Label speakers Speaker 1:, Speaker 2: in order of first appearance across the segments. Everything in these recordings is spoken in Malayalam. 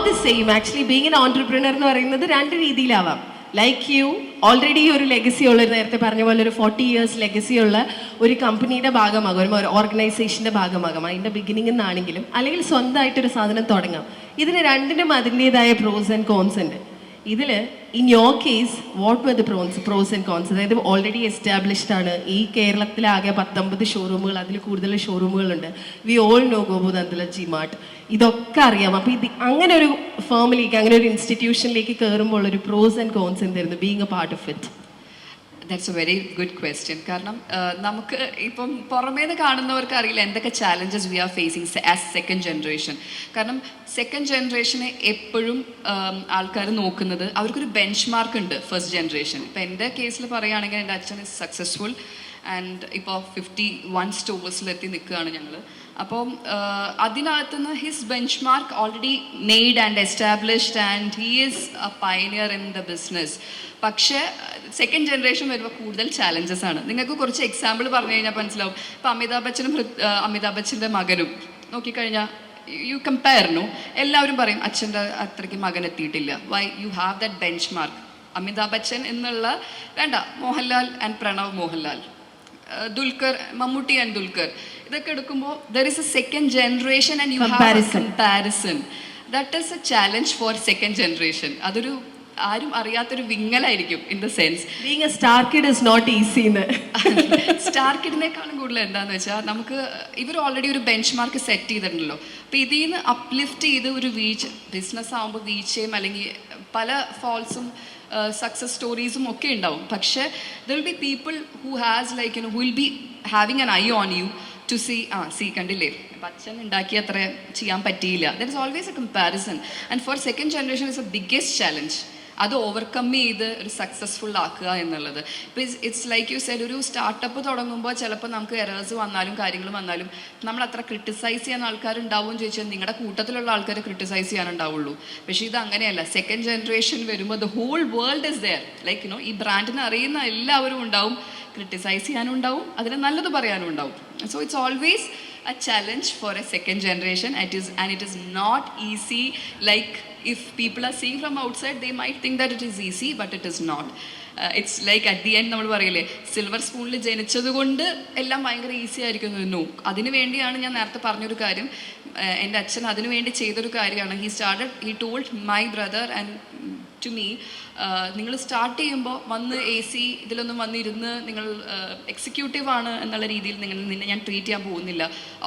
Speaker 1: Not the same actually being an entrepreneur എന്ന് പറയുന്നത് രണ്ട് രീതിയിലാവാം. ലൈക്ക് യു ഓൾറെഡി ഒരു ലെഗസി ഉള്ള നേരത്തെ പറഞ്ഞ പോലെ ഒരു ഫോർട്ടി ഇയേഴ്സ് ലെഗസി ഉള്ള ഒരു കമ്പനിയുടെ ഭാഗമാകും ഒരു ഓർഗനൈസേഷന്റെ ഭാഗമാകും. അതിന്റെ ബിഗിനിങ് നിന്നാണെങ്കിലും അല്ലെങ്കിൽ സ്വന്തമായിട്ടൊരു സാധനം തുടങ്ങാം. ഇതിന് രണ്ടിനും അതിന്റെതായ പ്രോസ് ആൻഡ് കോൺസ് ഉണ്ട്. ഇതിൽ in your case what are the prons pros and cons അതായത് ഓൾറെഡി എസ്റ്റാബ്ലിഷ്ഡ് ആണ്. ഈ കേരളത്തിലാകെ പത്തൊമ്പത് ഷോറൂമുകൾ അതിൽ കൂടുതൽ ഷോറൂമുകളുണ്ട് we all know Gopu Nandala G mart ഇതൊക്കെ അറിയാം. അപ്പോൾ ഇത് അങ്ങനെ ഒരു ഫേമിലേക്ക് അങ്ങനെ ഒരു ഇൻസ്റ്റിറ്റ്യൂഷനിലേക്ക് കയറുമ്പോൾ ഒരു പ്രോസ് ആൻഡ് കോൺസ് എന്തായിരുന്നു? Being a part of it
Speaker 2: that's a very good question കാരണം നമുക്ക് ഇപ്പം പുറമേ നിന്ന് കാണുന്നവർക്ക് അറിയില്ല എന്തൊക്കെ challenges we are facing as second generation കാരണം സെക്കൻഡ് ജനറേഷനെ എപ്പോഴും ആൾക്കാർ നോക്കുന്നത് അവർക്കൊരു ബെഞ്ച് മാർക്ക് ഉണ്ട് ഫസ്റ്റ് ജനറേഷൻ ഇപ്പം എന്റെ കേസിൽ പറയുകയാണെങ്കിൽ എന്റെ അച്ഛൻ ഇസ് സക്സസ്ഫുൾ ആൻഡ് ഇപ്പോൾ ഫിഫ്റ്റി വൺ സ്റ്റോഴ്സിലെത്തി നിൽക്കുകയാണ് ഞങ്ങൾ അപ്പം അതിനകത്തുനിന്ന് his benchmark already made and established and he is a pioneer in the business പക്ഷേ സെക്കൻഡ് ജനറേഷൻ വരുമ്പോൾ കൂടുതൽ ചാലഞ്ചസ് ആണ്. നിങ്ങൾക്ക് കുറച്ച് എക്സാമ്പിൾ പറഞ്ഞു കഴിഞ്ഞാൽ മനസ്സിലാവും. ഇപ്പം അമിതാഭ് ബച്ചനും അമിതാഭ് ബച്ചന്റെ മകനും. നോക്കിക്കഴിഞ്ഞാൽ യു കമ്പയർ നോ എല്ലാവരും പറയും അച്ഛന്റെ അത്രയ്ക്ക് മകൻ എത്തിയിട്ടില്ല. Why you have that benchmark Amitabh Bachchan എന്നുള്ള വേണ്ട മോഹൻലാൽ ആൻഡ് പ്രണവ് മോഹൻലാൽ. ദുൽഖർ മമ്മൂട്ടി ആൻഡ് ദുൽഖർ. ഇതൊക്കെ എടുക്കുമ്പോൾ there is a second generation and you have. Comparison that is a challenge for second generation അതൊരു ആരും അറിയാത്തൊരു വിങ്ങലായിരിക്കും in the sense
Speaker 1: being a star kid is not easy
Speaker 2: star കിഡിനേക്കാളും കൂടുതൽ എന്താണെന്ന് വെച്ചാൽ നമുക്ക് ഇവർ ഓൾറെഡി ഒരു ബെഞ്ച് മാർക്ക് സെറ്റ് ചെയ്തിട്ടുണ്ടല്ലോ. അപ്പം ഇതിൽ നിന്ന് അപ്ലിഫ്റ്റ് ചെയ്ത് ഒരു വീഴ്ച ബിസിനസ് ആകുമ്പോൾ വീഴ്ചയും അല്ലെങ്കിൽ പല ഫാൾസും സക്സസ് സ്റ്റോറീസും ഒക്കെ ഉണ്ടാവും. പക്ഷേ there will be people who has like you know will be having an eye on you to see ആ സി കണ്ടില്ലേ? ഇപ്പം അച്ഛൻ ഉണ്ടാക്കി അത്ര ചെയ്യാൻ പറ്റിയില്ല. There is always a comparison and for second generation is a biggest challenge അത് ഓവർകം ചെയ്ത് ഒരു സക്സസ്ഫുൾ ആക്കുക എന്നുള്ളത്. ഇപ്പോൾ ഇറ്റ്സ് ലൈക്ക് യു സെഡ് ഒരു സ്റ്റാർട്ടപ്പ് തുടങ്ങുമ്പോൾ ചിലപ്പോൾ നമുക്ക് എറേഴ്സ് വന്നാലും കാര്യങ്ങൾ വന്നാലും നമ്മൾ അത്ര ക്രിട്ടിസൈസ് ചെയ്യാൻ ആൾക്കാരുണ്ടാവും ചോദിച്ചാൽ നിങ്ങളുടെ കൂട്ടത്തിലുള്ള ആൾക്കാർ ക്രിട്ടിസൈസ് ചെയ്യാനുണ്ടാവുള്ളൂ. പക്ഷേ ഇത് അങ്ങനെയല്ല. സെക്കൻഡ് ജനറേഷൻ വരുമ്പോൾ the whole world is there like you know ഈ ബ്രാൻഡിനെ അറിയുന്ന എല്ലാവരും ഉണ്ടാവും ക്രിട്ടിസൈസ് ചെയ്യാനും ഉണ്ടാവും അതിന് നല്ലത് പറയാനും ഉണ്ടാവും so it's always a challenge for a second generation it is and it is not easy like if people are seeing from outside they might think that it is easy but it is not. It's like at the end നമ്മൾ പറയില്ലേ സിൽവർ സ്പൂണിൽ ജനിച്ചത് കൊണ്ട് എല്ലാം ഭയങ്കര ഈസി ആയിരിക്കും. നോ അതിന് വേണ്ടിയാണ് ഞാൻ നേരത്തെ പറഞ്ഞൊരു കാര്യം. Uh, എന്റെ അച്ഛൻ അതിനു വേണ്ടി ചെയ്തൊരു കാര്യമാണ്. He started he told my brother and to me നിങ്ങൾ സ്റ്റാർട്ട് ചെയ്യുമ്പോൾ വന്ന് എ സി ഇതിലൊന്നും വന്നിരുന്ന് നിങ്ങൾ എക്സിക്യൂട്ടീവ് ആണ് എന്നുള്ള രീതിയിൽ നിങ്ങൾ നിന്നെ ഞാൻ ട്രീറ്റ് ചെയ്യാൻ പോകുന്നില്ല.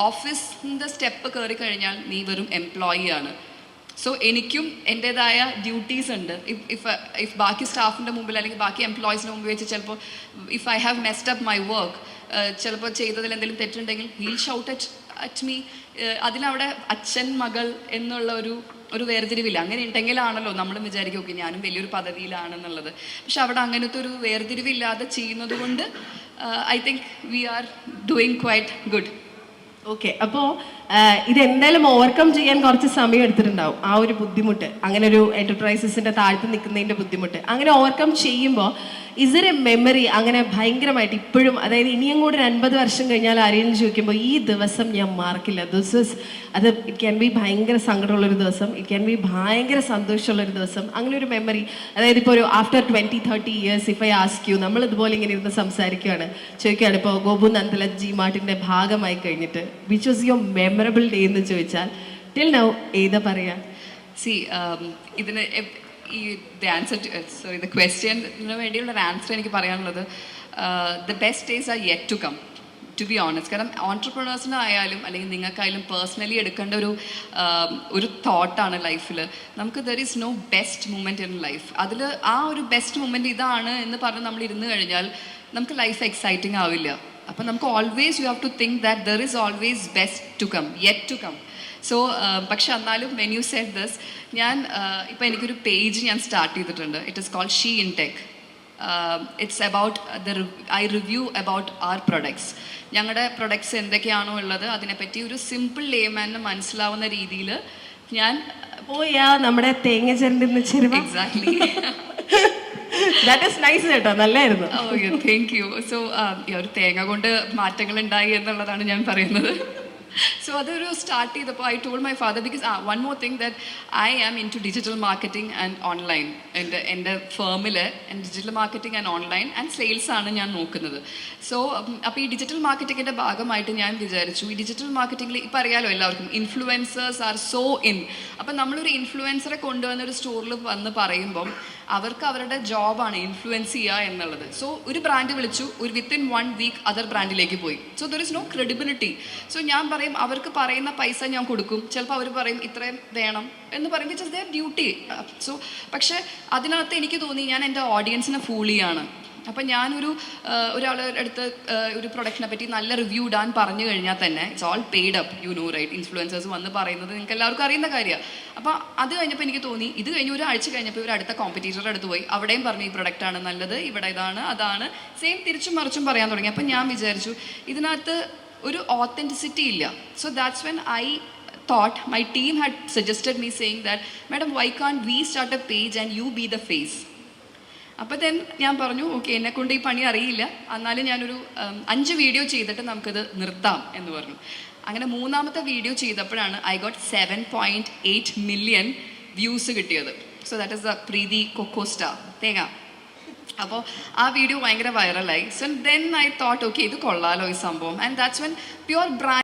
Speaker 2: ഓഫീസിന്റെ സ്റ്റെപ്പ് കയറി കഴിഞ്ഞാൽ നീ വെറും എംപ്ലോയി ആണ്. സോ എനിക്കും എന്റെതായ ഡ്യൂട്ടീസ് ഉണ്ട്. ഇഫ് ഇഫ് ബാക്കി സ്റ്റാഫിന്റെ മുമ്പിൽ അല്ലെങ്കിൽ ബാക്കി എംപ്ലോയീസിന്റെ മുമ്പിൽ വെച്ച് ചിലപ്പോൾ if I have messed up my work ചിലപ്പോൾ ചെയ്തതിൽ എന്തെങ്കിലും തെറ്റുണ്ടെങ്കിൽ he'll shout at at me അതിലവിടെ അച്ഛൻ മകൾ എന്നുള്ള ഒരു ഒരു വേർതിരിവില്ല. അങ്ങനെ ഉണ്ടെങ്കിലാണല്ലോ നമ്മൾ വിചാരിക്കും ഓക്കെ ഞാനും വലിയൊരു പദവിയിലാണെന്നുള്ളത്. പക്ഷെ അവിടെ അങ്ങനത്തെ ഒരു വേർതിരിവില്ലാതെ ചെയ്യുന്നത് കൊണ്ട് I think we are doing quite good
Speaker 1: okay അപ്പോൾ ഇതെന്തായാലും ഓവർകം ചെയ്യാൻ കുറച്ച് സമയം എടുത്തിട്ടുണ്ടാവും. ആ ഒരു ബുദ്ധിമുട്ട് അങ്ങനെ ഒരു എന്റർപ്രൈസസിന്റെ താഴ്ത്ത് നിൽക്കുന്നതിന്റെ ബുദ്ധിമുട്ട്. അങ്ങനെ ഓവർകം ചെയ്യുമ്പോൾ ഇസ് എ മെമ്മറി അങ്ങനെ ഭയങ്കരമായിട്ട് ഇപ്പോഴും അതായത് ഇനിയും കൂടെ ഒരു അൻപത് വർഷം കഴിഞ്ഞാൽ ആരെങ്കിലും ചോദിക്കുമ്പോൾ ഈ ദിവസം ഞാൻ മാർക്കില്ല. ദിസ് ഇസ് അത് ഇറ്റ് ക്യാൻ ബി ഭയങ്കര സങ്കടമുള്ളൊരു ദിവസം. ഇറ്റ് ക്യാൻ ബി ഭയങ്കര സന്തോഷമുള്ളൊരു ദിവസം. അങ്ങനെ ഒരു മെമ്മറി അതായത് ഇപ്പോൾ ഒരു after twenty thirty years if I ask you നമ്മൾ ഇതുപോലെ ഇങ്ങനെ ഇരുന്ന് സംസാരിക്കുകയാണ് ചോദിക്കുകയാണ് ഇപ്പോൾ ഗോപു നന്ദല ജി മാർട്ടിന്റെ ഭാഗമായി കഴിഞ്ഞിട്ട് which was your memorable day എന്ന് ചോദിച്ചാൽ ടിൽ നൗ ഏതാ പറയുക
Speaker 2: സി ഇതിന് എപ്- ഈ ദ ആൻസർ സോറി ദ ക്വസ്റ്റ്യന് വേണ്ടിയുള്ള ഒരു ആൻസർ എനിക്ക് പറയാനുള്ളത് the best days are yet to come to be honest കാരണം ഓൺടർപ്രണേഴ്സിനായാലും അല്ലെങ്കിൽ നിങ്ങൾക്കായാലും പേഴ്സണലി എടുക്കേണ്ട ഒരു um, ഒരു തോട്ടാണ് ലൈഫിൽ നമുക്ക് there is no best moment in life അതിൽ ആ ഒരു ബെസ്റ്റ് മൂമെന്റ് ഇതാണ് എന്ന് പറഞ്ഞ് നമ്മൾ ഇരുന്ന് കഴിഞ്ഞാൽ നമുക്ക് ലൈഫ് എക്സൈറ്റിംഗ് ആവില്ല. അപ്പം നമുക്ക് always you have to think that there is always best to come yet to come so പക്ഷെ എന്നാലും വെൻ യു സെറ്റ് ദസ് ഞാൻ ഇപ്പോൾ എനിക്കൊരു പേജ് ഞാൻ സ്റ്റാർട്ട് ചെയ്തിട്ടുണ്ട്. It is called She In Tech it's about the I review about our products ഞങ്ങളുടെ പ്രൊഡക്ട്സ് എന്തൊക്കെയാണോ ഉള്ളത് അതിനെപ്പറ്റി ഒരു സിമ്പിൾ ലേമാന് മനസ്സിലാവുന്ന രീതിയിൽ ഞാൻ
Speaker 1: പോയാ നമ്മുടെ തേങ്ങ ചെരുവ.
Speaker 2: എക്സാക്ട്ലി
Speaker 1: ദാറ്റ് യു നൈസ് കേട്ടോ നല്ലായിരുന്നു.
Speaker 2: താങ്ക് യു സോ ഒരു തേങ്ങ കൊണ്ട് മാറ്റങ്ങൾ ഉണ്ടായി എന്നുള്ളതാണ് ഞാൻ പറയുന്നത്. സോ അതൊരു സ്റ്റാർട്ട് ചെയ്തപ്പോൾ I told my father because uh one more thing that I am into digital marketing and online എന്റെ എന്റെ ഫേമിൽ digital marketing and online and sales ആണ് ഞാൻ നോക്കുന്നത്. സോ അപ്പോൾ ഈ ഡിജിറ്റൽ മാർക്കറ്റിങ്ങിന്റെ ഭാഗമായിട്ട് ഞാൻ വിചാരിച്ചു. ഈ ഡിജിറ്റൽ മാർക്കറ്റിംഗിൽ ഇപ്പം അറിയാലോ എല്ലാവർക്കും ഇൻഫ്ലുവൻസേഴ്സ് ആർ സോ ഇൻ അപ്പം നമ്മളൊരു ഇൻഫ്ലുവൻസറെ കൊണ്ടുവന്ന ഒരു സ്റ്റോറിൽ വന്ന് പറയുമ്പം അവർക്ക് അവരുടെ ജോബാണ് ഇൻഫ്ലുവൻസ് ചെയ്യുക എന്നുള്ളത്. സോ ഒരു ബ്രാൻഡ് വിളിച്ചു. ഒരു വിത്തിൻ വൺ വീക്ക് അതർ ബ്രാൻഡിലേക്ക് പോയി. So there is no credibility so ഞാൻ പറയും അവർക്ക് പറയുന്ന പൈസ ഞാൻ കൊടുക്കും. ചിലപ്പോൾ അവർ പറയും ഇത്രയും വേണം. എന്ന് പറയും which is their duty so പക്ഷേ അതിനകത്ത് എനിക്ക് തോന്നി ഞാൻ എന്റെ ഓഡിയൻസിനെ ഫൂളിയാണ് അപ്പം ഞാനൊരു ഒരാളുടെ അടുത്ത് ഒരു പ്രൊഡക്ഷനെ പറ്റി നല്ല റിവ്യൂ ഇടാൻ പറഞ്ഞു കഴിഞ്ഞാൽ തന്നെ it's all paid up you know right influencers വന്ന് പറയുന്നത് നിങ്ങൾക്ക് എല്ലാവർക്കും അറിയുന്ന കാര്യമാണ് അപ്പോൾ അത് കഴിഞ്ഞപ്പോൾ എനിക്ക് തോന്നി ഇത് കഴിഞ്ഞ് ഒരാഴ്ച കഴിഞ്ഞപ്പോൾ ഇവർ അടുത്ത കോമ്പറ്റീറ്ററുടെ അടുത്ത് പോയി അവിടെയും പറഞ്ഞു ഈ പ്രൊഡക്റ്റ് ആണ് നല്ലത് ഇവിടെ ഇതാണ് അതാണ്. സെയിം തിരിച്ചും മറിച്ചും പറയാൻ തുടങ്ങി. അപ്പം ഞാൻ വിചാരിച്ചു ഇതിനകത്ത് ഒരു ഓത്തന്റിസിറ്റി ഇല്ല. So that's when I thought my team had suggested me saying that madam why can't we start a page and you be the face? അപ്പോൾ then ഞാൻ പറഞ്ഞു ഓക്കെ എന്നെക്കൊണ്ട് ഈ പണി അറിയില്ല. എന്നാലും ഞാനൊരു അഞ്ച് വീഡിയോ ചെയ്തിട്ട് നമുക്കത് നിർത്താം എന്ന് പറഞ്ഞു. അങ്ങനെ മൂന്നാമത്തെ വീഡിയോ ചെയ്തപ്പോഴാണ് I got seven point eight million views കിട്ടിയത്. So that is the pretty Cocosta തേങ്ങ. അപ്പോൾ ആ വീഡിയോ ഭയങ്കര വൈറലായി so then I thought okay ഇത് കൊള്ളാലോ ഈ സംഭവം. And that's when pure brand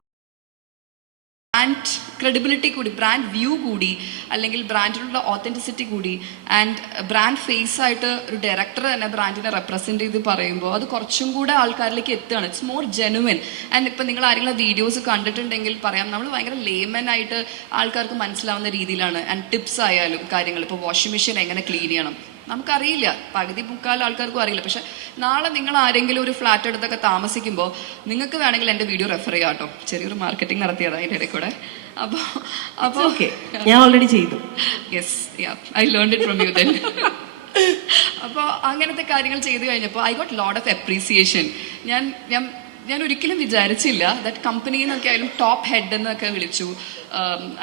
Speaker 2: brand credibility കൂടി ബ്രാൻഡ് വ്യൂ കൂടി അല്ലെങ്കിൽ ബ്രാൻഡിലുള്ള ഓത്തന്റിസിറ്റി കൂടി ആൻഡ് ബ്രാൻഡ് ഫേസ് ആയിട്ട് ഒരു ഡയറക്ടർ തന്നെ ബ്രാൻഡിനെ റെപ്രസെന്റ് ചെയ്ത് പറയുമ്പോൾ അത് കുറച്ചും കൂടെ ആൾക്കാരിലേക്ക് എത്തുകയാണ്. ഇറ്റ്സ് മോർ ജെനുവിൻ ആൻഡ് ഇപ്പം നിങ്ങൾ ആരെങ്കിലും വീഡിയോസ് കണ്ടിട്ടുണ്ടെങ്കിൽ പറയാം നമ്മൾ ഭയങ്കര ലേമൻ ആയിട്ട് ആൾക്കാർക്ക് മനസ്സിലാവുന്ന രീതിയിലാണ്. ആൻഡ് ടിപ്സ് ആയാലും കാര്യങ്ങൾ ഇപ്പോൾ വാഷിംഗ് മെഷീൻ എങ്ങനെ ക്ലീൻ ചെയ്യണം? നമുക്കറിയില്ല. പകുതി മുക്കാൽ ആൾക്കാർക്കും അറിയില്ല. പക്ഷെ നാളെ നിങ്ങൾ ആരെങ്കിലും ഒരു ഫ്ലാറ്റ് എടുത്തൊക്കെ താമസിക്കുമ്പോൾ നിങ്ങൾക്ക് വേണമെങ്കിൽ എന്റെ വീഡിയോ റെഫർ ചെയ്യാം കേട്ടോ. ചെറിയൊരു മാർക്കറ്റിംഗ് നടത്തിയതാണ് അതിന്റെ ഇടയിൽ കൂടെ അപ്പോൾ അപ്പോൾ
Speaker 1: ഓക്കെ ഞാൻ ഓൾറെഡി ചെയ്തു.
Speaker 2: Yes I learn it from you then അപ്പോൾ അങ്ങനത്തെ കാര്യങ്ങൾ ചെയ്തു കഴിഞ്ഞപ്പോൾ I got load of appreciation ഞാൻ ഞാൻ ഞാൻ ഒരിക്കലും വിചാരിച്ചില്ല ദാറ്റ് കമ്പനിയിൽ നിന്നൊക്കെ ആയാലും ടോപ്പ് ഹെഡ് എന്നൊക്കെ വിളിച്ചു.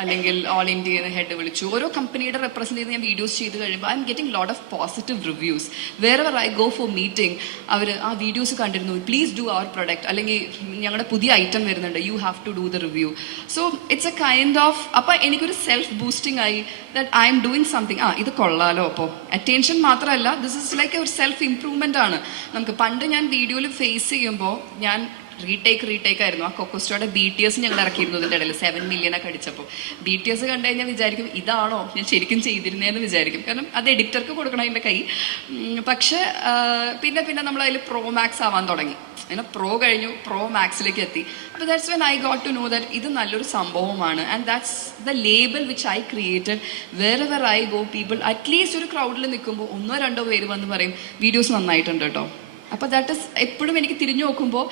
Speaker 2: അല്ലെങ്കിൽ ഓൾ ഇന്ത്യ ഹെഡ് വിളിച്ചു. ഓരോ കമ്പനിയുടെ റെപ്രസെന്റ് ചെയ്ത് ഞാൻ വീഡിയോസ് ചെയ്ത് കഴിയുമ്പോൾ I'm getting lot of positive reviews വേറെ ഐ ഗോ ഫോർ മീറ്റിംഗ് അവർ ആ വീഡിയോസ് കണ്ടിരുന്നു പ്ലീസ് ഡു അവർ പ്രൊഡക്റ്റ് അല്ലെങ്കിൽ ഞങ്ങളുടെ പുതിയ ഐറ്റം വരുന്നുണ്ട് you have to do the review so it's a kind of അപ്പോൾ എനിക്കൊരു സെൽഫ് ബൂസ്റ്റിംഗ് ആയി that I'm doing something ആ ഇത് കൊള്ളാലോ അപ്പോൾ അറ്റൻഷൻ മാത്രമല്ല ദിസ് ഇസ് ലൈക്ക് ഒരു സെൽഫ് ഇംപ്രൂവ്മെന്റ് ആണ്. നമുക്ക് പണ്ട് ഞാൻ വീഡിയോയിൽ ഫേസ് ചെയ്യുമ്പോൾ ഞാൻ റീടേക്ക് റീടേക്ക് ആയിരുന്നു. ആ കൊക്കോസ്റ്റോയുടെ ബി ടി എസ് ഞങ്ങൾ ഇറക്കിയിരുന്നു ഇതിന്റെ ഇടയിൽ. സെവൻ മില്യൺ ഒക്കെ അടിച്ചപ്പോൾ ബി ടി എസ് കണ്ടു കഴിഞ്ഞാൽ വിചാരിക്കും ഇതാണോ ഞാൻ ശരിക്കും ചെയ്തിരുന്നതെന്ന് വിചാരിക്കും. കാരണം അത് എഡിറ്റർക്ക് കൊടുക്കണം അതിന്റെ കൈ. പക്ഷേ പിന്നെ പിന്നെ നമ്മൾ അതിൽ പ്രോ മാക്സ് ആവാൻ തുടങ്ങി. അങ്ങനെ പ്രോ കഴിഞ്ഞു പ്രോ മാക്സിലേക്ക് എത്തി. അപ്പോൾ that's when I got to know that ഇത് നല്ലൊരു സംഭവമാണ്. And that's the label which I created wherever I go people at least ഒരു ക്രൗഡിൽ നിൽക്കുമ്പോൾ ഒന്നോ രണ്ടോ പേര് വന്ന് പറയും വീഡിയോസ് നന്നായിട്ടുണ്ട് കേട്ടോ അപ്പോൾ ദാറ്റ് ഇസ് എപ്പോഴും എനിക്ക് തിരിഞ്ഞു നോക്കുമ്പോൾ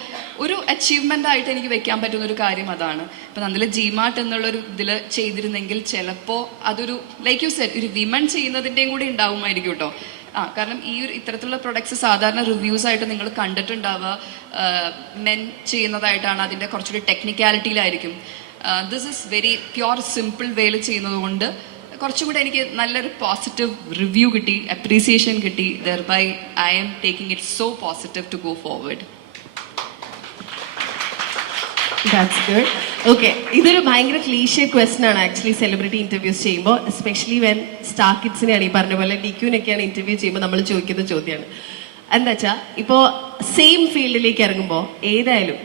Speaker 2: ഒരു അച്ചീവ്മെന്റ് ആയിട്ട് എനിക്ക് വെക്കാൻ പറ്റുന്ന ഒരു കാര്യം അതാണ്. ഇപ്പം നന്നിൽ ജിമാർട്ട് എന്നുള്ളൊരു ഇതിൽ ചെയ്തിരുന്നെങ്കിൽ ചിലപ്പോൾ അതൊരു ലൈക്ക് യു സെറ്റ് ഒരു വിമൺ ചെയ്യുന്നതിന്റെയും കൂടി ഉണ്ടാവുമായിരിക്കും കേട്ടോ. ആ കാരണം ഈ ഒരു ഇത്തരത്തിലുള്ള പ്രൊഡക്ട്സ് സാധാരണ റിവ്യൂസ് ആയിട്ട് നിങ്ങൾ കണ്ടിട്ടുണ്ടാവുക. മെൻ ചെയ്യുന്നതായിട്ടാണ് അതിന്റെ കുറച്ചുകൂടി ടെക്നിക്കാലിറ്റിയിലായിരിക്കും this is very pure simple വേയിൽ ചെയ്യുന്നത് കൊണ്ട് കുറച്ചും കൂടെ എനിക്ക് നല്ലൊരു പോസിറ്റീവ് റിവ്യൂ കിട്ടി അപ്രീസിയേഷൻ കിട്ടി thereby I'm taking it so positive to go forward
Speaker 1: that's good okay ഇതൊരു ഭയങ്കര ക്ലീഷ്യ ക്വസ്റ്റൻ ആണ് ആക്ച്വലി സെലിബ്രിറ്റി ഇന്റർവ്യൂസ് ചെയ്യുമ്പോൾ എസ്പെഷ്യലി വെൻ സ്റ്റാർ കിഡ്സിനെയാണ് ഈ പറഞ്ഞ പോലെ ഡിക്യൂനൊക്കെയാണ് ഇന്റർവ്യൂ ചെയ്യുമ്പോൾ നമ്മൾ ചോദിക്കുന്ന ചോദ്യമാണ്. എന്താ വെച്ചാൽ ഇപ്പോൾ സെയിം ഫീൽഡിലേക്ക് ഇറങ്ങുമ്പോൾ ഏതായാലും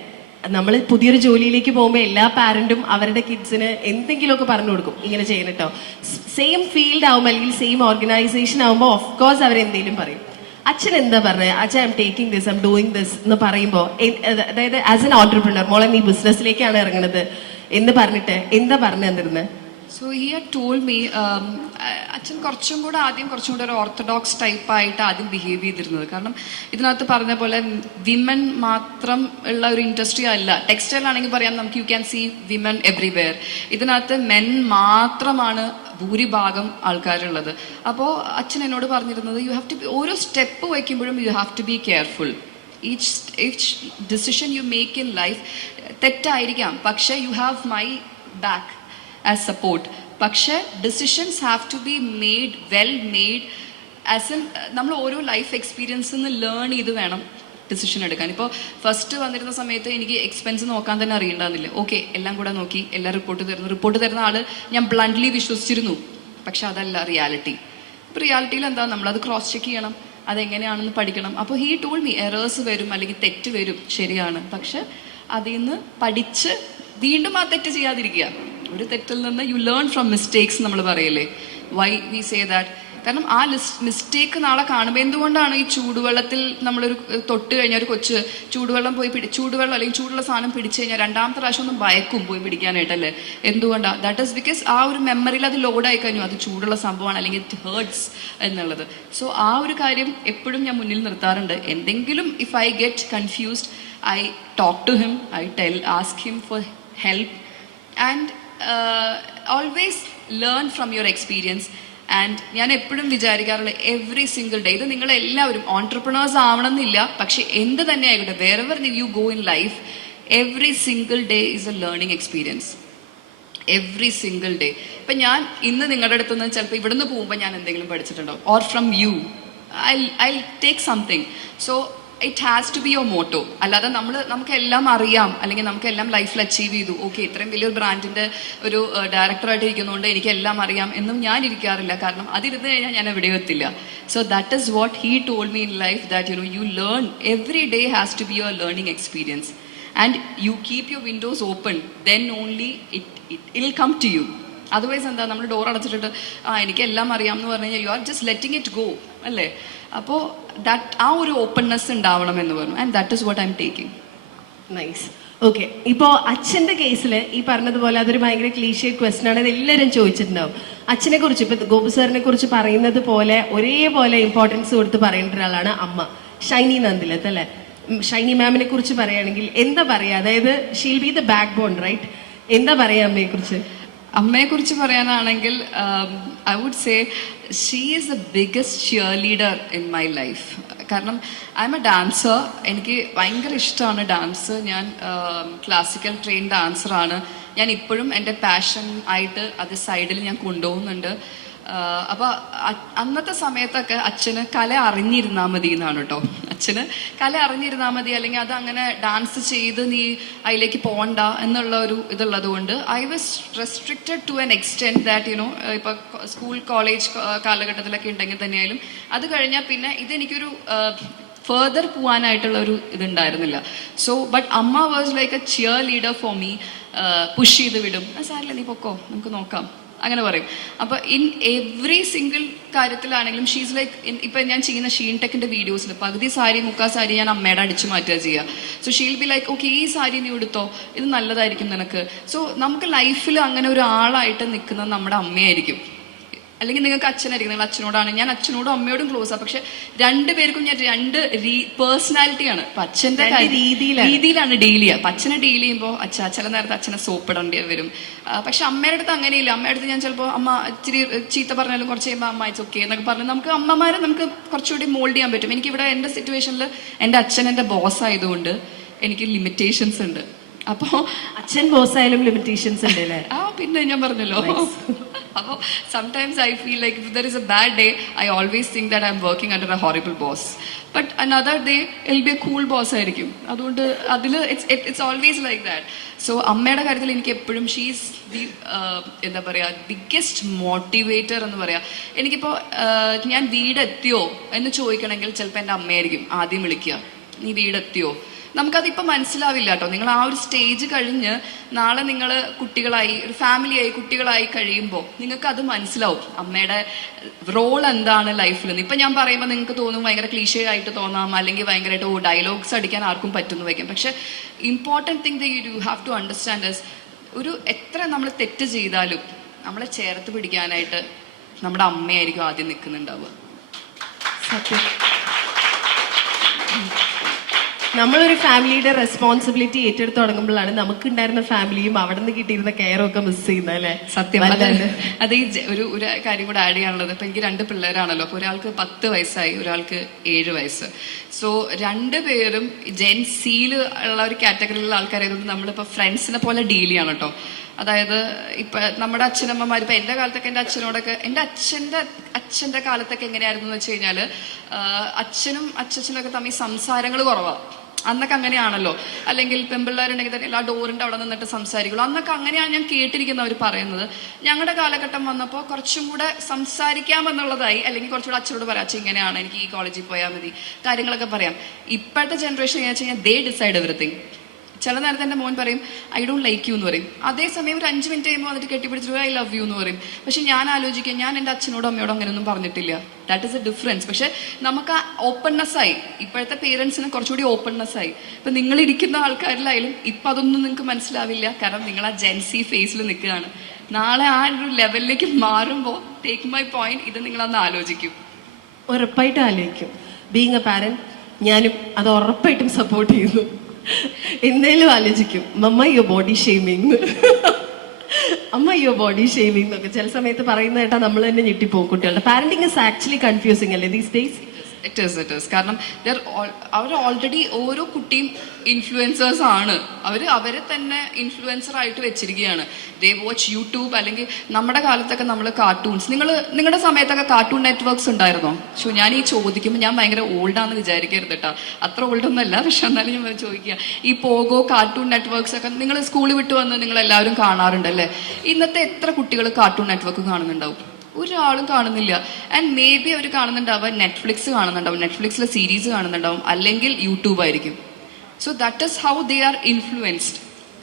Speaker 1: നമ്മൾ പുതിയൊരു ജോലിയിലേക്ക് പോകുമ്പോൾ എല്ലാ പാരന്റും അവരുടെ കിഡ്സിന് എന്തെങ്കിലുമൊക്കെ പറഞ്ഞു കൊടുക്കും. ഇങ്ങനെ ചെയ്യണം കേട്ടോ സെയിം ഫീൽഡ് ആവുമ്പോൾ അല്ലെങ്കിൽ സെയിം ഓർഗനൈസേഷൻ ആവുമ്പോൾ ഓഫ് കോഴ്സ് അവർ എന്തെങ്കിലും പറയും. അച്ഛൻ എന്താ പറഞ്ഞത് അച്ഛൻ I taking this I'm doing this എന്ന് പറയുമ്പോൾ അതായത് ആസ് എൻ ഓണ്ടർപ്രണർ മോളെ നീ ബിസിനസ്സിലേക്കാണ് ഇറങ്ങുന്നത് എന്ന് പറഞ്ഞിട്ട് എന്താ പറഞ്ഞു തന്നിരുന്നത്
Speaker 2: സോ ഈ ടോൾ മീ അച്ഛൻ കുറച്ചും കൂടെ ആദ്യം കുറച്ചും കൂടെ ഒരു ഓർത്തഡോക്സ് ടൈപ്പായിട്ട് ആദ്യം ബിഹേവ് ചെയ്തിരുന്നത്. കാരണം ഇതിനകത്ത് പറഞ്ഞ പോലെ വിമൻ മാത്രം ഉള്ള ഒരു ഇൻഡസ്ട്രി അല്ല. ടെക്സ്റ്റൈൽ ആണെങ്കിൽ പറയാം നമുക്ക് you can see women everywhere ഇതിനകത്ത് മെൻ മാത്രമാണ് ഭൂരിഭാഗം ആൾക്കാരുള്ളത്. അപ്പോൾ അച്ഛൻ എന്നോട് പറഞ്ഞിരുന്നത് യു ഹാവ് ടു ബി ഓരോ step വയ്ക്കുമ്പോഴും you have to be careful each each decision you make in life തെറ്റായിരിക്കാം. പക്ഷേ you have my back as support പക്ഷേ decisions have to be made well made as an നമ്മൾ ഓരോ ലൈഫ് എക്സ്പീരിയൻസിൽ നിന്ന് ലേൺ ചെയ്ത് വേണം ഡിസിഷൻ എടുക്കാൻ. ഇപ്പോൾ ഫസ്റ്റ് വന്നിരുന്ന സമയത്ത് എനിക്ക് എക്സ്പെൻസ് നോക്കാൻ തന്നെ അറിയണ്ടായിരുന്നില്ല. ഓക്കെ എല്ലാം കൂടെ നോക്കി എല്ലാം റിപ്പോർട്ട് തരുന്നു. റിപ്പോർട്ട് തരുന്ന ആൾ ഞാൻ ബ്ലണ്ട്ലി വിശ്വസിച്ചിരുന്നു. പക്ഷെ അതല്ല റിയാലിറ്റി ഇപ്പോൾ റിയാലിറ്റിയിൽ എന്താ? നമ്മളത് ക്രോസ് ചെക്ക് ചെയ്യണം. അതെങ്ങനെയാണെന്ന് പഠിക്കണം. അപ്പോൾ ഹീ ടോൾ മീ എറേഴ്സ് വരും അല്ലെങ്കിൽ തെറ്റ് വരും. ശരിയാണ്. പക്ഷെ അതിൽ നിന്ന് പഠിച്ച് വീണ്ടും ആ തെറ്റ് ചെയ്യാതിരിക്കുക. ഒരു തെറ്റിൽ നിന്ന് യു ലേൺ ഫ്രം മിസ്റ്റേക്സ് നമ്മൾ പറയില്ലേ? വൈ വി സേ ദാറ്റ് കാരണം ആ മിസ്റ്റേക്ക് നാളെ കാണുമ്പോൾ എന്തുകൊണ്ടാണ് ഈ ചൂടുവെള്ളത്തിൽ നമ്മളൊരു തൊട്ട് കഴിഞ്ഞാൽ ഒരു കൊച്ച് ചൂടുവെള്ളം പോയി പിടി ചൂടുവെള്ളം അല്ലെങ്കിൽ ചൂടുള്ള സാധനം പിടിച്ചു കഴിഞ്ഞാൽ രണ്ടാമത്തെ പ്രാവശ്യം ഒന്നും ഭയക്കും പോയി പിടിക്കാനായിട്ടല്ലേ എന്തുകൊണ്ടാണ് ദാറ്റ് ഈസ് ബിക്കോസ് ആ ഒരു മെമ്മറിയിൽ അത് ലോഡായി കഴിഞ്ഞു. അത് ചൂടുള്ള സംഭവമാണ് അല്ലെങ്കിൽ ഇറ്റ് ഹേർട്സ് എന്നുള്ളത്. സോ ആ ഒരു കാര്യം എപ്പോഴും ഞാൻ മുന്നിൽ നിർത്താറുണ്ട്. എന്തെങ്കിലും if I get confused I talk to him I tell ask him for help and always learn from your experience and ഞാൻ എപ്പോഴും വിചാരിക്കാറുള്ള എവറി സിംഗിൾ ഡേ ഇത് നിങ്ങൾ എല്ലാവരും ഓൺടർപ്രണേഴ്സ് ആവണമെന്നില്ല പക്ഷെ എന്ത് തന്നെ ആയിക്കോട്ടെ wherever you go in life every single day is a learning experience every single day ഇപ്പം ഞാൻ ഇന്ന് നിങ്ങളുടെ അടുത്ത് നിന്ന് ചിലപ്പോൾ ഇവിടുന്ന് പോകുമ്പോൾ ഞാൻ എന്തെങ്കിലും പഠിച്ചിട്ടുണ്ടോ or from you I I take something so it has to be your motto അല്ലാതെ നമ്മൾ നമുക്ക് എല്ലാം അറിയാം. അല്ലെങ്കിൽ നമുക്ക് എല്ലാം ലൈഫിൽ അച്ചീവ് ചെയ്തു. ഓക്കെ ഇത്രയും വലിയൊരു ബ്രാൻഡിന്റെ ഒരു ഡയറക്ടറായിട്ട് ഇരിക്കുന്നതുകൊണ്ട് എനിക്ക് എല്ലാം അറിയാം എന്നും ഞാൻ ഇരിക്കാറില്ല. കാരണം അതിരുന്ന് കഴിഞ്ഞാൽ ഞാൻ എവിടെയും എത്തില്ല. So that is what he told me in life that you know you learn every day has to be your learning experience and you keep your windows open then only it it'll come to you otherwise എന്താ നമ്മൾ ഡോർ അടച്ചിട്ടിട്ട് ആ എനിക്ക് എല്ലാം അറിയാം എന്ന് പറഞ്ഞു കഴിഞ്ഞാൽ you are just letting it go അല്ലേ? അപ്പോൾ ദാറ്റ് ആ ഒരു ഓപ്പൺനെസ് ഉണ്ടാവണം എന്ന് പറഞ്ഞു. And that is what I'm taking
Speaker 1: nice okay ഇപ്പോൾ അച്ഛന്റെ കേസിൽ ഈ പറഞ്ഞതുപോലെ അതൊരു ഭയങ്കര ക്ലീഷ്യ ക്വസ്റ്റൻ ആണ് എല്ലാവരും ചോദിച്ചിട്ടുണ്ടാവും. അച്ഛനെ കുറിച്ച് ഇപ്പൊ ഗോപു സാറിനെ കുറിച്ച് പറയുന്നത് പോലെ ഒരേപോലെ ഇമ്പോർട്ടൻസ് കൊടുത്ത് പറയേണ്ട ഒരാളാണ് അമ്മ. ഷൈനി നന്ദിലത്ത് അല്ലേ? ഷൈനി മാമിനെ കുറിച്ച് പറയുകയാണെങ്കിൽ എന്താ പറയാ? അതായത് she'll be the backbone right എന്താ പറയാ അമ്മയെ കുറിച്ച്
Speaker 2: അമ്മയെ കുറിച്ച് പറയാനാണെങ്കിൽ I would say she is the biggest cheerleader in my life കാരണം ഐ എം എ ഡാൻസർ എനിക്ക് ഭയങ്കര ഇഷ്ടമാണ് ഡാൻസ് ഞാൻ ക്ലാസിക്കൽ ട്രെയിൻ ഡാൻസറാണ് ഞാൻ ഇപ്പോഴും എന്റെ പാഷൻ ആയിട്ട് അത് സൈഡിൽ ഞാൻ കൊണ്ടുപോകുന്നുണ്ട്. ആഹ് അപ്പൊ അന്നത്തെ സമയത്തൊക്കെ അച്ഛന് കല അറിഞ്ഞിരുന്നാൽ മതി എന്നാണ് കേട്ടോ അച്ഛന് കല അറിഞ്ഞിരുന്നാൽ മതി അല്ലെങ്കിൽ അത് അങ്ങനെ ഡാൻസ് ചെയ്ത് നീ അതിലേക്ക് പോകണ്ട എന്നുള്ള ഒരു ഇതുള്ളത് കൊണ്ട് I was restricted to an extent that you know ഇപ്പൊ സ്കൂൾ കോളേജ് കാലഘട്ടത്തിലൊക്കെ ഉണ്ടെങ്കിൽ തന്നെയായാലും അത് കഴിഞ്ഞാൽ പിന്നെ ഇതെനിക്കൊരു ഫെർദർ പോവാനായിട്ടുള്ള ഒരു ഇതുണ്ടായിരുന്നില്ല. സോ ബട്ട് അമ്മ was like a cheerleader for me push ചെയ്ത് വിടും. സാറില്ല നീ പൊക്കോ. നമുക്ക് നോക്കാം. അങ്ങനെ പറയും. അപ്പൊ ഇൻ എവറി സിംഗിൾ കാര്യത്തിലാണെങ്കിലും ഷീസ് ലൈക്ക് ഇപ്പൊ ഞാൻ ചെയ്യുന്ന ഷീൻ ടെക്കിന്റെ വീഡിയോസിൽ പകുതി സാരി മുക്കാ സാരി ഞാൻ അമ്മയുടെ അടിച്ചു മാറ്റുക ചെയ്യുക so she'll be like okay ഈ സാരി നീ എടുത്തോ ഇത് നല്ലതായിരിക്കും നിനക്ക്. സോ നമുക്ക് ലൈഫിൽ അങ്ങനെ ഒരാളായിട്ട് നിൽക്കുന്നത് നമ്മുടെ അമ്മയായിരിക്കും. അല്ലെങ്കിൽ നിങ്ങൾക്ക് അച്ഛനായിരിക്കും നിങ്ങൾ അച്ഛനോടാണ്. ഞാൻ അച്ഛനോടും അമ്മയോടും ക്ലോസ് ആ. പക്ഷെ രണ്ടുപേർക്കും ഞാൻ രണ്ട് പേഴ്സണാലിറ്റിയാണ് അപ്പൊ അച്ഛന്റെ
Speaker 1: രീതിയിലാണ്.
Speaker 2: ഡീൽ ചെയ്യുക. അപ്പൊ അച്ഛനെ ഡീൽ ചെയ്യുമ്പോൾ അച്ഛ ചില നേരത്തെ അച്ഛനെ സോപ്പിടേണ്ടി വരും. പക്ഷെ അമ്മയുടെ അടുത്ത് അങ്ങനെയില്ല. അമ്മയുടെ അടുത്ത് ഞാൻ ചിലപ്പോൾ അമ്മ ഇച്ചിരി ചീത്ത പറഞ്ഞാലും കുറച്ച് കഴിയുമ്പോൾ അമ്മ ഇറ്റ്സ് ഓക്കെ എന്നൊക്കെ പറഞ്ഞു നമുക്ക് അമ്മമാരെ നമുക്ക് കുറച്ചുകൂടി മോൾഡ് ചെയ്യാൻ പറ്റും. എനിക്കിവിടെ എന്റെ സിറ്റുവേഷനിൽ എന്റെ അച്ഛൻ എന്റെ ബോസ് ആയതുകൊണ്ട് എനിക്ക് ലിമിറ്റേഷൻസ് ഉണ്ട്. അപ്പോൾ
Speaker 1: അച്ഛൻ ബോസ് ആയാലും ലിമിറ്റേഷൻസ് ഉണ്ട് അല്ലേ?
Speaker 2: ആ പിന്നെ ഞാൻ പറഞ്ഞല്ലോ. അപ്പോൾ sometimes I feel like if there is a bad day I always think that I'm working under a horrible boss but another day I'll be a cool boss ആയിരിക്കും. അതുകൊണ്ട് അതിൽ it's it's always like that so അമ്മയുടെ കാര്യത്തിൽ എനിക്ക് എപ്പോഴും ഷീസ് ദി എന്താ പറയുക ബിഗ്ഗസ്റ്റ് മോട്ടിവേറ്റർ എന്ന് പറയാം. എനിക്കിപ്പോൾ ഞാൻ വീടെത്തിയോ എന്ന് ചോദിക്കണമെങ്കിൽ ചിലപ്പോൾ എന്റെ അമ്മയായിരിക്കും ആദ്യം വിളിക്കുക. നീ വീടെത്തിയോ? നമുക്കതിപ്പോൾ മനസ്സിലാവില്ല കേട്ടോ നിങ്ങൾ ആ ഒരു സ്റ്റേജ് കഴിഞ്ഞ് നാളെ നിങ്ങൾ കുട്ടികളായി ഒരു ഫാമിലിയായി കുട്ടികളായി കഴിയുമ്പോൾ നിങ്ങൾക്കത് മനസ്സിലാവും. അമ്മയുടെ റോൾ എന്താണ് ലൈഫിൽ ഇപ്പം ഞാൻ പറയുമ്പോൾ നിങ്ങൾക്ക് തോന്നും ഭയങ്കര ക്ലീഷേ ആയിട്ട് തോന്നാം അല്ലെങ്കിൽ ഭയങ്കരമായിട്ട് ഓ ഡയലോഗ്സ് അടിക്കാൻ ആർക്കും പറ്റുന്നു വയ്ക്കും. പക്ഷെ important thing the you have to understand is ഒരു എത്ര നമ്മൾ തെറ്റ് ചെയ്താലും നമ്മളെ ചേർത്ത് പിടിക്കാനായിട്ട് നമ്മുടെ അമ്മയായിരിക്കും ആദ്യം നിൽക്കുന്നുണ്ടാവുക.
Speaker 1: സത്യം. നമ്മളൊരു ഫാമിലിയുടെ റെസ്പോൺസിബിലിറ്റി ഏറ്റെടുത്ത് തുടങ്ങുമ്പോഴാണ് നമുക്ക് ഉണ്ടായിരുന്ന ഫാമിലിയും അവിടെ നിന്ന് കിട്ടിയിരുന്ന കെയറും ഒക്കെ മിസ് ചെയ്യുന്നത് അല്ലേ?
Speaker 2: സത്യം. അത്. ഈ ഒരു ഒരു കാര്യം കൂടെ ആഡ് ചെയ്യാനുള്ളത്. ഇപ്പൊ എനിക്ക് രണ്ട് പിള്ളേരാണല്ലോ. അപ്പൊ ഒരാൾക്ക് പത്ത് വയസ്സായി ഒരാൾക്ക് ഏഴ് വയസ്സ്. സോ രണ്ടുപേരും ജെൻ സിയിൽ ഉള്ള ഒരു കാറ്റഗറിയിലുള്ള ആൾക്കാരായതുകൊണ്ട് നമ്മളിപ്പോ ഫ്രണ്ട്സിനെ പോലെ ഡീൽ ചെയ്യണം കേട്ടോ അതായത് ഇപ്പൊ നമ്മുടെ അച്ഛനമ്മമാർ ഇപ്പൊ എന്റെ കാലത്തൊക്കെ എന്റെ അച്ഛനോടൊക്കെ എന്റെ അച്ഛന്റെ അച്ഛന്റെ കാലത്തൊക്കെ എങ്ങനെയായിരുന്നു എന്ന് വെച്ച് കഴിഞ്ഞാൽ അച്ഛനും അച്ഛനൊക്കെ തമ്മിൽ സംസാരങ്ങൾ കുറവാണ് അന്നൊക്കെ അങ്ങനെയാണല്ലോ. അല്ലെങ്കിൽ പെമ്പിള്ളേരുണ്ടെങ്കിൽ തന്നെ എല്ലാ ഡോറിന്റെ അവിടെ നിന്നിട്ട് സംസാരിക്കുള്ളൂ. അന്നൊക്കെ അങ്ങനെയാണ് ഞാൻ കേട്ടിരിക്കുന്നവർ പറയുന്നത്. ഞങ്ങളുടെ കാലഘട്ടം വന്നപ്പോൾ കുറച്ചും കൂടെ സംസാരിക്കാമെന്നുള്ളതായി അല്ലെങ്കിൽ കുറച്ചുകൂടെ അച്ഛനോട് പറയാം അച്ഛൻ ഇങ്ങനെയാണ്. എനിക്ക് ഈ കോളേജിൽ പോയാൽ മതി. കാര്യങ്ങളൊക്കെ പറയാം. ഇപ്പോഴത്തെ ജനറേഷൻ എന്ന് വെച്ച് കഴിഞ്ഞാൽ ദേ ഡിസൈഡ് എവറിത്തിങ് ചില നേരത്തെ എന്റെ മോൻ പറയും ഐ ഡോണ്ട് ലൈക്ക് യു എന്ന് പറയും. അതേസമയം ഒരു അഞ്ച് മിനിറ്റ് കഴിയുമ്പോൾ വന്നിട്ട് കെട്ടിപ്പിടിച്ചിട്ട് ഐ ലവ് യു എന്ന് പറയും. പക്ഷെ ഞാൻ ആലോചിക്കുക ഞാൻ എന്റെ അച്ഛനോടും അമ്മയോടും അങ്ങനെയൊന്നും പറഞ്ഞിട്ടില്ല. ദാറ്റ് ഇസ് എ ഡിഫറൻസ് പക്ഷെ നമുക്ക് ആ ഓപ്പൺനെസ് ആയി. ഇപ്പോഴത്തെ പേരൻസിന് കുറച്ചുകൂടി ഓപ്പൺനെസ് ആയി. ഇപ്പം നിങ്ങൾ ഇരിക്കുന്ന ആൾക്കാരിലായാലും ഇപ്പം അതൊന്നും നിങ്ങൾക്ക് മനസ്സിലാവില്ല. കാരണം നിങ്ങൾ ആ ജെൻസി ഫേസിൽ നിൽക്കുകയാണ്. നാളെ ആ ഒരു ലെവലിലേക്ക് മാറുമ്പോൾ ടേക്ക് മൈ പോയിന്റ് ഇത് നിങ്ങളന്ന് ആലോചിക്കും.
Speaker 1: ഉറപ്പായിട്ട് ആലോചിക്കും. ബീങ് എ പാരൻ ഞാനും അത് ഉറപ്പായിട്ടും സപ്പോർട്ട് ചെയ്യുന്നു. എന്തേലും ആലോചിക്കും മമ്മ യോ ബോഡി ഷെയ്മിങ് അമ്മ ബോഡി ഷെയ്മിങ് എന്നൊക്കെ ചില സമയത്ത് പറയുന്ന കേട്ടാ നമ്മൾ തന്നെ ഞെട്ടിപ്പോകും കുട്ടികളുടെ. പാരന്റിങ് ഇസ് ആക്ച്വലി കൺഫ്യൂസിങ് അല്ലേ? These days
Speaker 2: it is it is കാരണം അവർ ഓൾറെഡി ഓരോ കുട്ടിയും ഇൻഫ്ലുവൻസേഴ്സ് ആണ്. അവർ അവരെ തന്നെ ഇൻഫ്ലുവൻസർ ആയിട്ട് വെച്ചിരിക്കുകയാണ്. ദേ വാച്ച് യൂട്യൂബ് അല്ലെങ്കിൽ നമ്മുടെ കാലത്തൊക്കെ നമ്മൾ കാർട്ടൂൺസ് നിങ്ങൾ നിങ്ങളുടെ സമയത്തൊക്കെ കാർട്ടൂൺ നെറ്റ്വർക്ക്സ് ഉണ്ടായിരുന്നോ? ഷോ ഞാൻ ഈ ചോദിക്കുമ്പോൾ ഞാൻ ഭയങ്കര ഓൾഡാന്ന് വിചാരിക്കരുത് കേട്ടോ അത്ര ഓൾഡൊന്നുമല്ല പക്ഷെ എന്നാലും ഞാൻ ചോദിക്കുക. ഈ പോകോ കാർട്ടൂൺ നെറ്റ്വർക്ക്സ് ഒക്കെ നിങ്ങൾ സ്കൂളിൽ വിട്ട് വന്ന് നിങ്ങൾ എല്ലാവരും കാണാറുണ്ടല്ലേ? ഇന്നത്തെ എത്ര കുട്ടികൾ കാർട്ടൂൺ നെറ്റ്വർക്ക് കാണുന്നുണ്ടാവും? ഒരാളും കാണുന്നില്ല. ആൻഡ് മേ ബി അവർ കാണുന്നുണ്ടാവുക നെറ്റ്ഫ്ലിക്സ് കാണുന്നുണ്ടാവും നെറ്റ്ഫ്ലിക്സിലെ സീരീസ് കാണുന്നുണ്ടാവും അല്ലെങ്കിൽ യൂട്യൂബ് ആയിരിക്കും. So that is how they are influenced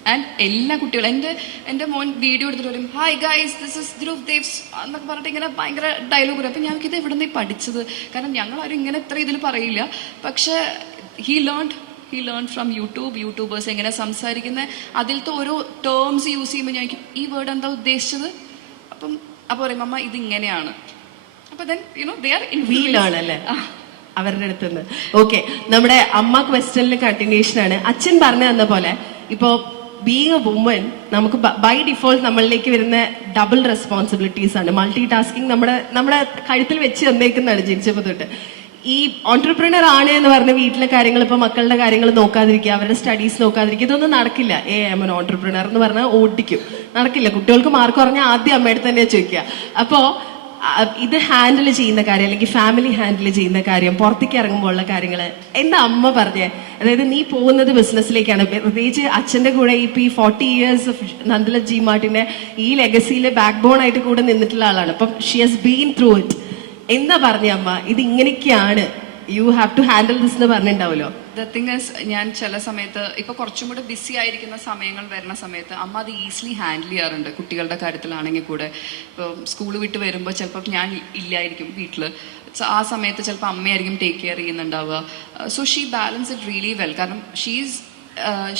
Speaker 2: and എല്ലാ കുട്ടികളും എന്റെ എന്റെ മോൻ വീഡിയോ എടുത്തിട്ട് വരും hi guys this is Dhruv Dev's എന്നൊക്കെ പറഞ്ഞിട്ട് ഇങ്ങനെ ഭയങ്കര ഡയലോഗ് വരും. അപ്പം ഞങ്ങൾക്ക് ഇത് എവിടെ നിന്ന് പഠിച്ചത്? കാരണം ഞങ്ങളാരും ഇങ്ങനെ ഇത്ര ഇതിൽ പറയില്ല. പക്ഷേ he learn he learn from YouTube YouTubers എങ്ങനെ സംസാരിക്കുന്നത് അതിലത്തെ ഓരോ ടേംസ് യൂസ് ചെയ്യുമ്പോൾ ഞാൻ ഈ വേർഡ് എന്താ ഉദ്ദേശിച്ചത്? അപ്പം അപ്പോൾ പറയും അമ്മ ഇത് ഇങ്ങനെയാണ് അപ്പൊ then you know they are
Speaker 1: വീലാണ് അല്ലേ അവരുടെ അടുത്ത് നിന്ന് ഓക്കെ നമ്മുടെ അമ്മ ക്വസ്റ്റനിൽ കണ്ടിന്യൂഷൻ ആണ്. അച്ഛൻ പറഞ്ഞു തന്ന പോലെ ഇപ്പോ ബീങ് എ വുമൻ നമുക്ക് ബൈ ഡിഫോൾട്ട് നമ്മളിലേക്ക് വരുന്ന ഡബിൾ റെസ്പോൺസിബിലിറ്റീസ് ആണ്. മൾട്ടി ടാസ്കിങ് നമ്മുടെ നമ്മുടെ കഴുത്തിൽ വെച്ച് തന്നേക്കുന്നതാണ് ജനിച്ചപ്പോൾ തൊട്ട്. ഈ ഓൺടർപ്രണർ ആണ് എന്ന് പറഞ്ഞ വീട്ടിലെ കാര്യങ്ങൾ ഇപ്പൊ മക്കളുടെ കാര്യങ്ങൾ നോക്കാതിരിക്കുക അവരുടെ സ്റ്റഡീസ് നോക്കാതിരിക്കുക ഇതൊന്നും നടക്കില്ല. ഏ എം എൻ ഓൺടർപ്രണർ എന്ന് പറഞ്ഞാൽ ഓടിക്കും. നടക്കില്ല. കുട്ടികൾക്ക് മാർക്ക് പറഞ്ഞാൽ ആദ്യം അമ്മയുടെ തന്നെ ചോദിക്കുക. അപ്പോ ഇത് ഹാൻഡിൽ ചെയ്യുന്ന കാര്യം അല്ലെങ്കിൽ ഫാമിലി ഹാൻഡിൽ ചെയ്യുന്ന കാര്യം പുറത്തേക്ക് ഇറങ്ങുമ്പോൾ ഉള്ള കാര്യങ്ങൾ എന്താ അമ്മ പറഞ്ഞേ? അതായത് നീ പോകുന്നത് ബിസിനസ്സിലേക്കാണ് പ്രത്യേകിച്ച് അച്ഛന്റെ കൂടെ ഇപ്പൊ ഈ forty years of Nandala ji ഈ ലെഗസിയിലെ ബാക്ക് ബോൺ ആയിട്ട് കൂടെ നിന്നിട്ടുള്ള ആളാണ്. അപ്പം she has been through it എന്താ പറഞ്ഞ അമ്മ ഇത് ഇങ്ങനെയൊക്കെയാണ് you have to handle this എന്ന് പറഞ്ഞിട്ടുണ്ടാവല്ലോ
Speaker 2: ദ തിങ് ഇസ് ഞാൻ ചില സമയത്ത് ഇപ്പൊ കുറച്ചും കൂടെ ബിസി ആയിരിക്കുന്ന സമയങ്ങൾ വരുന്ന സമയത്ത് അമ്മ അത് ഈസിലി ഹാൻഡിൽ ചെയ്യാറുണ്ട്. കുട്ടികളുടെ കാര്യത്തിലാണെങ്കിൽ കൂടെ. ഇപ്പോൾ സ്കൂൾ വിട്ട് വരുമ്പോൾ ചിലപ്പോൾ ഞാൻ ഇല്ലായിരിക്കും വീട്ടിൽ ആ സമയത്ത് ചിലപ്പോൾ അമ്മയായിരിക്കും take care ചെയ്യുന്നുണ്ടാവുക. So she balance it really well കാരണം ഷീസ്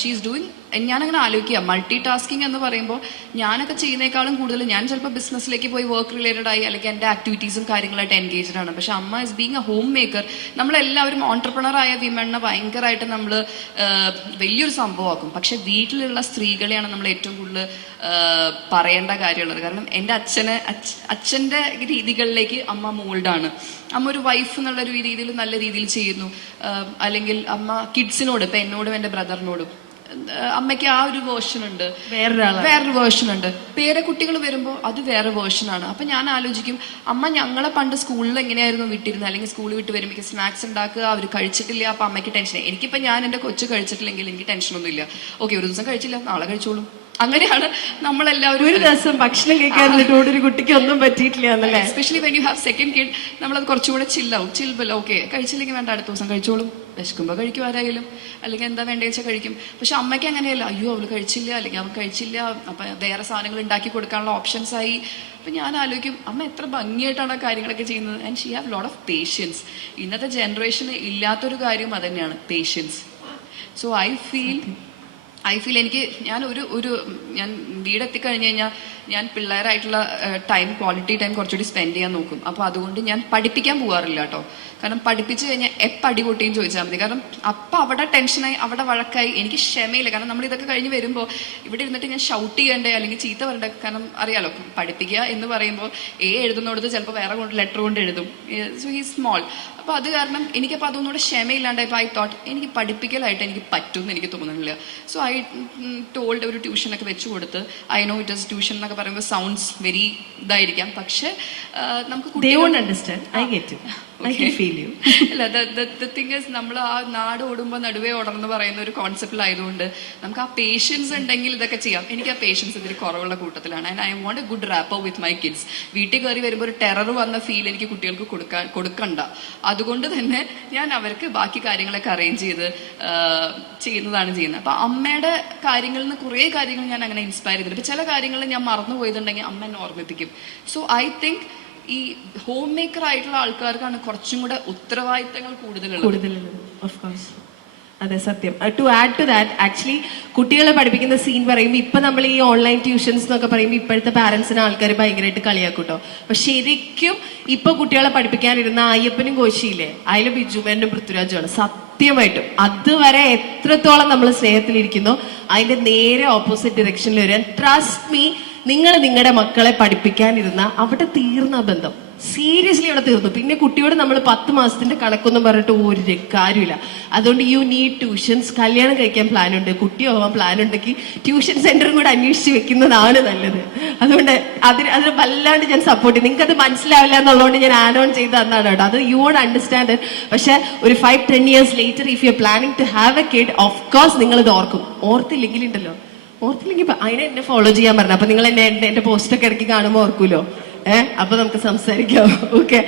Speaker 2: ഷീസ് ഡൂയിങ് ഞാനങ്ങനെ ആലോചിക്കുക. മൾട്ടി ടാസ്കിങ് എന്ന് പറയുമ്പോൾ ഞാനൊക്കെ ചെയ്യുന്നേക്കാളും കൂടുതൽ ഞാൻ ചിലപ്പോൾ ബിസിനസ്സിലേക്ക് പോയി വർക്ക് റിലേറ്റഡ് ആയി അല്ലെങ്കിൽ എന്റെ ആക്ടിവിറ്റീസും കാര്യങ്ങളായിട്ട് എൻഗേജ്ഡ് ആണ്. പക്ഷെ അമ്മ is being a home maker നമ്മളെല്ലാവരും ഓൺടർപ്രണർ ആയ വിമണിനെ ഭയങ്കരമായിട്ട് നമ്മൾ വലിയൊരു സംഭവമാക്കും. പക്ഷെ വീട്ടിലുള്ള സ്ത്രീകളെയാണ് നമ്മൾ ഏറ്റവും കൂടുതൽ പറയേണ്ട കാര്യമുള്ളത്. കാരണം എന്റെ അച്ഛനെ അച്ഛന്റെ രീതികളിലേക്ക് അമ്മ മോൾഡാണ് അമ്മ ഒരു വൈഫ് എന്നുള്ള ഒരു രീതിയിൽ നല്ല രീതിയിൽ ചെയ്യുന്നു. അല്ലെങ്കിൽ അമ്മ കിഡ്സിനോട് ഇപ്പം എന്നോടും എന്റെ ബ്രദറിനോടും അമ്മയ്ക്ക് ആ ഒരു വേർഷൻ ഉണ്ട്. വേറൊരു വേർഷൻ ഉണ്ട്. പേരെ കുട്ടികൾ വരുമ്പോൾ അത് വേറെ വേർഷൻ ആണ്. അപ്പൊ ഞാൻ ആലോചിക്കും അമ്മ ഞങ്ങളെ പണ്ട് സ്കൂളിൽ എങ്ങനെയായിരുന്നു വിട്ടിരുന്നത് അല്ലെങ്കിൽ സ്കൂളിൽ വിട്ട് വരുമ്പോൾ സ്നാക്സ് ഉണ്ടാക്കുക അവർ കഴിച്ചിട്ടില്ല അപ്പൊ അമ്മയ്ക്ക് ടെൻഷൻ എനിക്കിപ്പോ ഞാൻ എന്റെ കൊച്ചു കഴിച്ചിട്ടില്ലെങ്കിൽ എനിക്ക് ടെൻഷനൊന്നും ഇല്ല ഓക്കെ ഒരു ദിവസം കഴിച്ചില്ല നാളെ കഴിച്ചോളും. അങ്ങനെയാണ് നമ്മളെല്ലാവരും
Speaker 1: ഒരു ദിവസം ഭക്ഷണം കഴിക്കാൻ കൂടെ ഒരു കുട്ടിക്ക് ഒന്നും പറ്റിയിട്ടില്ല എന്നല്ലേ?
Speaker 2: Especially when you have second kid നമ്മളത് കുറച്ചുകൂടെ ചില്ലാവും ചിൽബല്ല ഓക്കെ കഴിച്ചില്ലെങ്കിൽ വേണ്ട അടുത്ത ദിവസം കഴിച്ചോളും. വിശക്കുമ്പോൾ കഴിക്കും ആരായാലും അല്ലെങ്കിൽ എന്താ വേണ്ടി വെച്ചാൽ കഴിക്കും. പക്ഷെ അമ്മയ്ക്ക് അങ്ങനെയല്ല. അയ്യോ അവൾ കഴിച്ചില്ല അല്ലെങ്കിൽ അവൾ കഴിച്ചില്ല അപ്പം വേറെ സാധനങ്ങൾ ഉണ്ടാക്കി കൊടുക്കാനുള്ള ഓപ്ഷൻസ് ആയി. അപ്പം ഞാൻ ആലോചിക്കും അമ്മ എത്ര ഭംഗിയായിട്ടാണ് ആ കാര്യങ്ങളൊക്കെ ചെയ്യുന്നത്. And she have lot of patience ഇന്നത്തെ ജനറേഷന് ഇല്ലാത്തൊരു കാര്യം അതന്നെയാണ് തന്നെയാണ് patience so I feel I feel എനിക്ക് ഞാൻ ഒരു ഒരു ഞാൻ വീടെത്തിക്കഴിഞ്ഞ് കഴിഞ്ഞാൽ ഞാൻ പിള്ളേരായിട്ടുള്ള ടൈം ക്വാളിറ്റി ടൈം കുറച്ചുകൂടി സ്പെൻഡ് ചെയ്യാൻ നോക്കും. അപ്പോൾ അതുകൊണ്ട് ഞാൻ പഠിപ്പിക്കാൻ പോകാറില്ല കേട്ടോ. കാരണം പഠിപ്പിച്ചു കഴിഞ്ഞാൽ എപ്പോൾ അടി പൊട്ടിയും ചോദിച്ചാൽ മതി. കാരണം അപ്പം അവിടെ ടെൻഷനായി അവിടെ വഴക്കായി. എനിക്ക് ക്ഷമയില്ല. കാരണം നമ്മൾ ഇതൊക്കെ കഴിഞ്ഞ് വരുമ്പോൾ ഇവിടെ ഇരുന്നിട്ട് ഞാൻ ഷൗട്ട് ചെയ്യണ്ടേ അല്ലെങ്കിൽ ചീത്ത പറയണ്ടേ? കാരണം അറിയാലോ പഠിപ്പിക്കുക എന്ന് പറയുമ്പോൾ എ എഴുതുന്നിടത്ത് ചിലപ്പോൾ വേറെ കൊണ്ട് ലെറ്റർ കൊണ്ട് എഴുതും. സോ ഹീ സ്മോൾ അപ്പോൾ അത് കാരണം എനിക്കപ്പോൾ അതൊന്നുകൂടെ ക്ഷമയില്ലാണ്ടായപ്പോൾ ഐ തോട്ട് എനിക്ക് പഠിപ്പിക്കലായിട്ട് എനിക്ക് പറ്റും എന്ന് എനിക്ക് തോന്നുന്നില്ല. സോ ഐ ടോൾഡ് ഒരു ട്യൂഷനൊക്കെ വെച്ച് കൊടുത്ത് I know it is tuition എന്നൊക്കെ പറയുമ്പോൾ സൗണ്ട്സ് വെരി ഇതായിരിക്കാം. പക്ഷേ നമുക്ക്
Speaker 1: വോണ്ട് അണ്ടർസ്റ്റാൻഡ് ഐ ഗെറ്റ്
Speaker 2: അല്ല തിങ് ഇസ് നമ്മൾ ആ നാട് ഓടുമ്പോൾ നടുവേ ഓടണമെന്ന് പറയുന്ന ഒരു കോൺസെപ്റ്റിലായതുകൊണ്ട് നമുക്ക് ആ പേഷ്യൻസ് ഉണ്ടെങ്കിൽ ഇതൊക്കെ ചെയ്യാം. എനിക്ക് ആ പേഷ്യൻസ് ഇതിൽ കുറവുള്ള കൂട്ടത്തിലാണ്. And I want a good rapport with my kids വീട്ടിൽ കയറി വരുമ്പോൾ ഒരു ടെറർ വന്ന ഫീൽ എനിക്ക് കുട്ടികൾക്ക് കൊടുക്കാൻ കൊടുക്കണ്ട. അതുകൊണ്ട് തന്നെ ഞാൻ അവർക്ക് ബാക്കി കാര്യങ്ങളൊക്കെ അറേഞ്ച് ചെയ്ത് ചെയ്യുന്നതാണ് ചെയ്യുന്നത്. അപ്പൊ അമ്മയുടെ കാര്യങ്ങളിൽ നിന്ന് കുറേ കാര്യങ്ങൾ ഞാൻ അങ്ങനെ ഇൻസ്പയർ ചെയ്തിട്ടുണ്ട്. ചില കാര്യങ്ങൾ ഞാൻ മറന്നു പോയതുണ്ടെങ്കിൽ അമ്മ എന്നെ ഓർമ്മിപ്പിക്കും. സോ ഐ തിങ്ക് ഈ ഹോം മേക്കർ ആയിട്ടുള്ള ആൾക്കാർക്കാണ് കുറച്ചും കൂടെ ഉത്തരവാദിത്തങ്ങൾ കൂടുതലുള്ളത്.
Speaker 1: അതെ സത്യം. To add to that actually കുട്ടികളെ പഠിപ്പിക്കുന്ന സീൻ പറയുമ്പോൾ ഇപ്പൊ നമ്മൾ ഈ ഓൺലൈൻ ട്യൂഷൻസ് എന്നൊക്കെ പറയുമ്പോൾ ഇപ്പോഴത്തെ പാരൻസിന് ആൾക്കാർ ഭയങ്കരമായിട്ട് കളിയാക്കൂട്ടോ. അപ്പൊ ശരിക്കും ഇപ്പൊ കുട്ടികളെ പഠിപ്പിക്കാനിരുന്ന അയ്യപ്പനും കോശിയില്ലേ? അതിൽ ബിജുമേനും പൃഥ്വിരാജുമാണ്. സത്യമായിട്ടും. അതുവരെ എത്രത്തോളം നമ്മൾ സ്നേഹത്തിലിരിക്കുന്നു അതിന്റെ നേരെ ഓപ്പോസിറ്റ് ഡിറക്ഷനിൽ വരാൻ. ട്രസ്റ്റ് മീ നിങ്ങൾ നിങ്ങളുടെ മക്കളെ പഠിപ്പിക്കാനിരുന്ന അവിടെ തീർന്ന ബന്ധം. സീരിയസ്ലി അവിടെ തീർന്നു. പിന്നെ കുട്ടിയോട് നമ്മൾ പത്ത് മാസത്തിന്റെ കണക്കൊന്നും പറഞ്ഞിട്ട് ഒരു കാര്യമില്ല അതുകൊണ്ട് യു നീഡ് ട്യൂഷൻസ് കല്യാണം കഴിക്കാൻ പ്ലാൻ ഉണ്ട്. കുട്ടിയാവാൻ പ്ലാൻ ഉണ്ടെങ്കിൽ ട്യൂഷൻ സെന്ററും കൂടെ അന്വേഷിച്ച് വെക്കുന്നതാണ് നല്ലത്. അതുകൊണ്ട് അതിന് അതിന് വല്ലാണ്ട് ഞാൻ സപ്പോർട്ട് ചെയ്യും. നിങ്ങൾക്ക് അത് മനസ്സിലാവില്ല എന്നുള്ളതുകൊണ്ട് ഞാൻ ആഡ് ഓൺ ചെയ്ത് തന്നാണ് കേട്ടോ. അത് യു വോണ്ട് അണ്ടർസ്റ്റാൻഡ് പക്ഷെ ഒരു five ten years later if you planning to have a kid of course നിങ്ങൾ ഇത് ഓർക്കും. ഓർത്തില്ലെങ്കിൽ ഉണ്ടല്ലോ ഓർത്തില്ലെങ്കിൽ ഇപ്പൊ അതിനെ എന്നെ ഫോളോ ചെയ്യാൻ പറഞ്ഞു. അപ്പൊ നിങ്ങൾ എന്നെ എന്റെ പോസ്റ്റൊക്കെ ഇടയ്ക്ക് കാണുമ്പോൾ ഓർക്കൂലോ? ഏഹ് അപ്പൊ നമുക്ക് സംസാരിക്കാം. ഓക്കെ